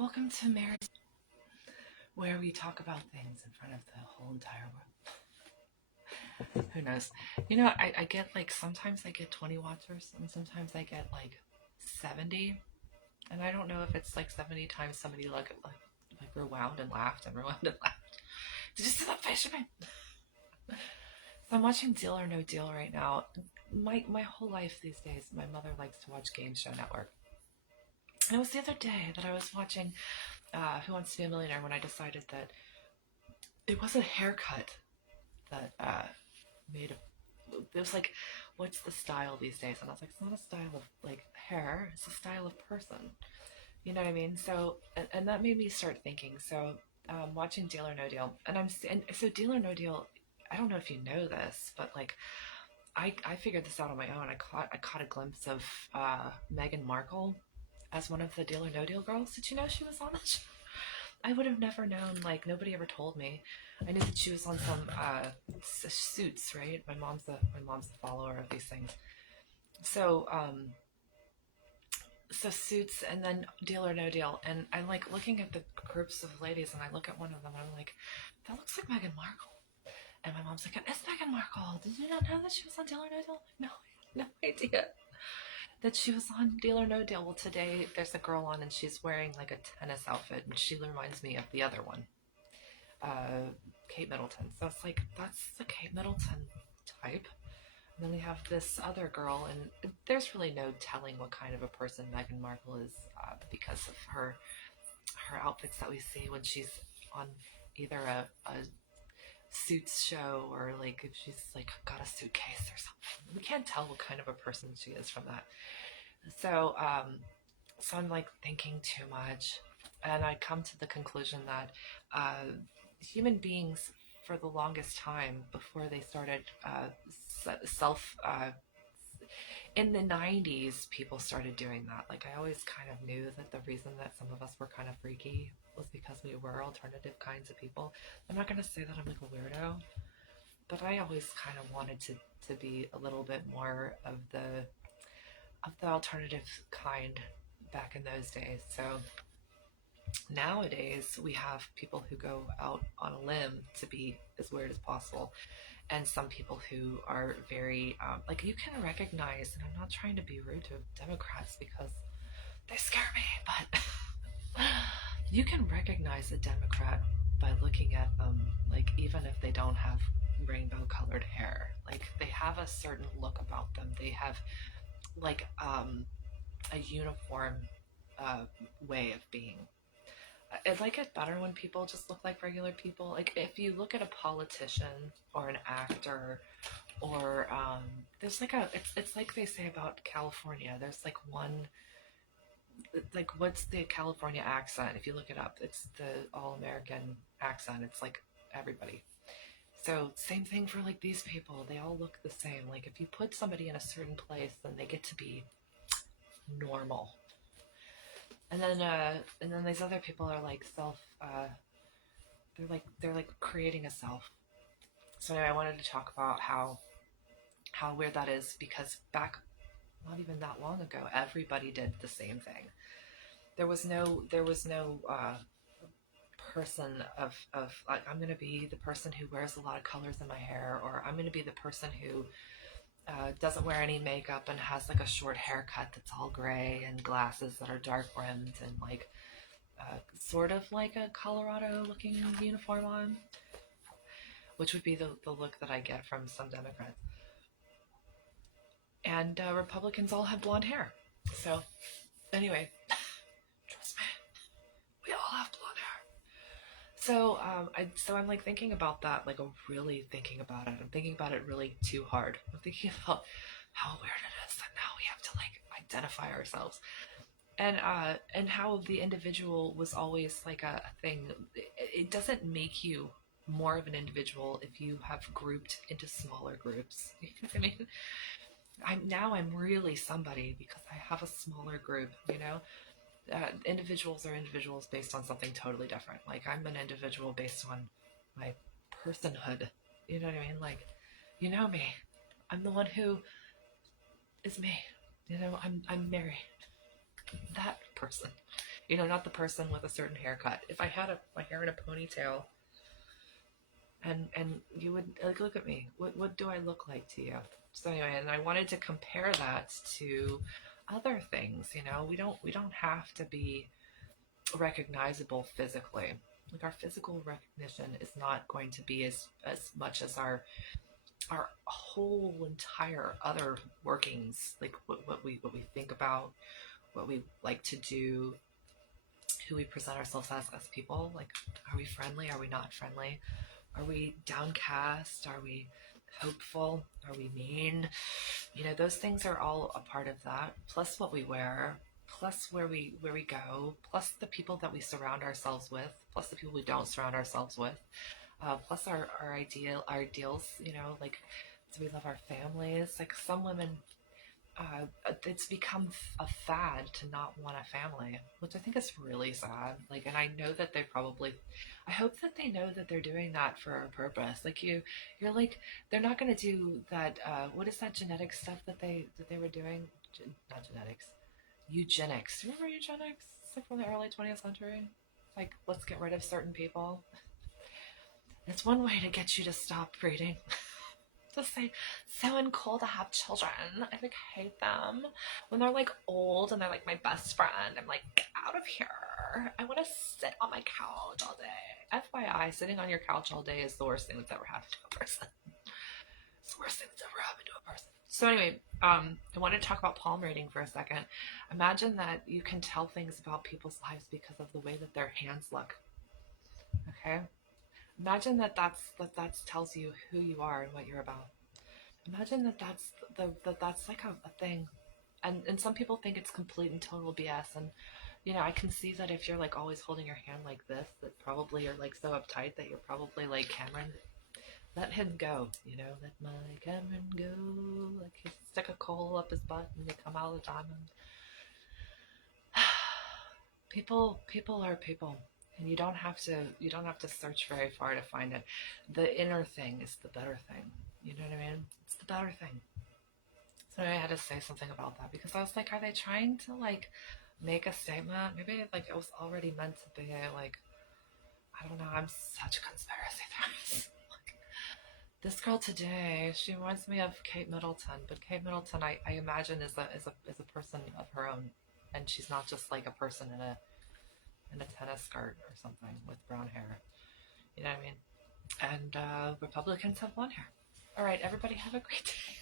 Welcome to Marriage, where we talk about things in front of the whole entire world. Who knows? I get like sometimes I get 20 watchers, and sometimes I get like 70, and I don't know if it's like 70 times somebody like rewound and laughed and rewound and laughed. Did you see that face of me? So I'm watching Deal or No Deal right now. My whole life these days, my mother likes to watch Game Show Network. And it was the other day that I was watching Who Wants to Be a Millionaire when I decided that it wasn't a haircut that made a. It was like, what's the style these days? And I was like, it's not a style of like hair, it's a style of person. You know what I mean? So, and that made me start thinking. So, watching Deal or No Deal, and so Deal or No Deal. I don't know if you know this, but like I figured this out on my own. I caught a glimpse of Meghan Markle as one of the Deal or No Deal girls. Did you know she was on it? I would have never known. Like nobody ever told me. I knew that she was on some Suits, right? My mom's a follower of these things. So so Suits, and then Deal or No Deal, and I'm like looking at the groups of ladies, and I look at one of them, and I'm like, that looks like Meghan Markle. And my mom's like, it's Meghan Markle. Did you not know that she was on Deal or No Deal? No, no idea that she was on Deal or No Deal. Well, today there's a girl on, and she's wearing like a tennis outfit, and she reminds me of the other one, Kate Middleton. So it's like, that's the Kate Middleton type. And then we have this other girl, and there's really no telling what kind of a person Meghan Markle is because of her outfits that we see when she's on either a Suits show, or like if she's like got a suitcase or something. We can't tell what kind of a person she is from that. So, so I'm like thinking too much, and I come to the conclusion that human beings, for the longest time before they started self in the 90s, people started doing that. Like I always kind of knew that the reason that some of us were kind of freaky was because we were alternative kinds of people. I'm not going to say that I'm like a weirdo, but I always kind of wanted to be a little bit more of the alternative kind back in those days. So nowadays we have people who go out on a limb to be as weird as possible, and some people who are very like, you can recognize, and I'm not trying to be rude to Democrats because they scare me, but you can recognize a Democrat by looking at them, like even if they don't have rainbow colored hair. Like they have a certain look about them. They have like a uniform way of being. I like it better when people just look like regular people. Like if you look at a politician or an actor, or there's like it's like they say about California. There's like one, like what's the California accent? If you look it up, it's the all American accent. It's like everybody. So same thing for like these people. They all look the same. Like if you put somebody in a certain place, then they get to be normal. And then these other people are like they're like creating a self. So anyway, I wanted to talk about how weird that is, because back not even that long ago, everybody did the same thing. There was no person of like, I'm gonna be the person who wears a lot of colors in my hair, or I'm gonna be the person who doesn't wear any makeup and has like a short haircut that's all gray and glasses that are dark rimmed, and like sort of like a Colorado looking uniform on, which would be the look that I get from some Democrats. And Republicans all have blonde hair. So anyway, trust me, we all have blonde hair. So I'm like thinking about that, like really thinking about it. I'm thinking about it really too hard. I'm thinking about how weird it is that now we have to like identify ourselves, and how the individual was always like a thing. It doesn't make you more of an individual if you have grouped into smaller groups. You know what I mean? I'm really somebody because I have a smaller group. Individuals are individuals based on something totally different. Like I'm an individual based on my personhood. You know what I mean? Like, you know me. I'm the one who is me. I'm Mary. That person. You know, not the person with a certain haircut. If I had my hair in a ponytail, and you would like look at me, what do I look like to you? So anyway, and I wanted to compare that to other things. You know, we don't have to be recognizable physically. Like our physical recognition is not going to be as much as our whole entire other workings, like what we think about, what we like to do, who we present ourselves as people. Like, are we friendly? Are we not friendly? Are we downcast? Are we hopeful? Are we mean? You know, those things are all a part of that. Plus what we wear, plus where we go, plus the people that we surround ourselves with, plus the people we don't surround ourselves with, plus our ideals. You know, like, do we love our families? Like some women, it's become a fad to not want a family, which I think is really sad. Like, and I know that I hope that they know that they're doing that for a purpose. Like you're like, they're not going to do that. What is that genetic stuff that they were doing? Not genetics, eugenics. Remember eugenics? It's like from the early 20th century. Like, let's get rid of certain people. It's one way to get you to stop breeding. Just say, so uncool to have children. I like hate them. When they're like old and they're like my best friend, I'm like, get out of here. I want to sit on my couch all day. FYI, sitting on your couch all day is the worst thing that's ever happened to a person. It's the worst thing that's ever happened to a person. So anyway, I wanted to talk about palm reading for a second. Imagine that you can tell things about people's lives because of the way that their hands look. Okay? Imagine that that tells you who you are and what you're about. Imagine that's like a thing, and some people think it's complete and total BS. And you know, I can see that if you're like always holding your hand like this, that probably you're like so uptight that you're probably like, Cameron, let him go. You know, let my Cameron go. Like, he stick a coal up his butt and they come out of the diamond. People are people, and you don't have to search very far to find it. The inner thing is the better thing. You know what I mean? It's the better thing. So I had to say something about that because I was like, are they trying to like make a statement? Maybe like it was already meant to be like, I don't know. I'm such a conspiracy theorist. Like, this girl today, she reminds me of Kate Middleton, but Kate Middleton, I imagine is a person of her own, and she's not just like a person in a tennis skirt or something with brown hair. You know what I mean? And Republicans have blonde hair. All right, everybody, have a great day.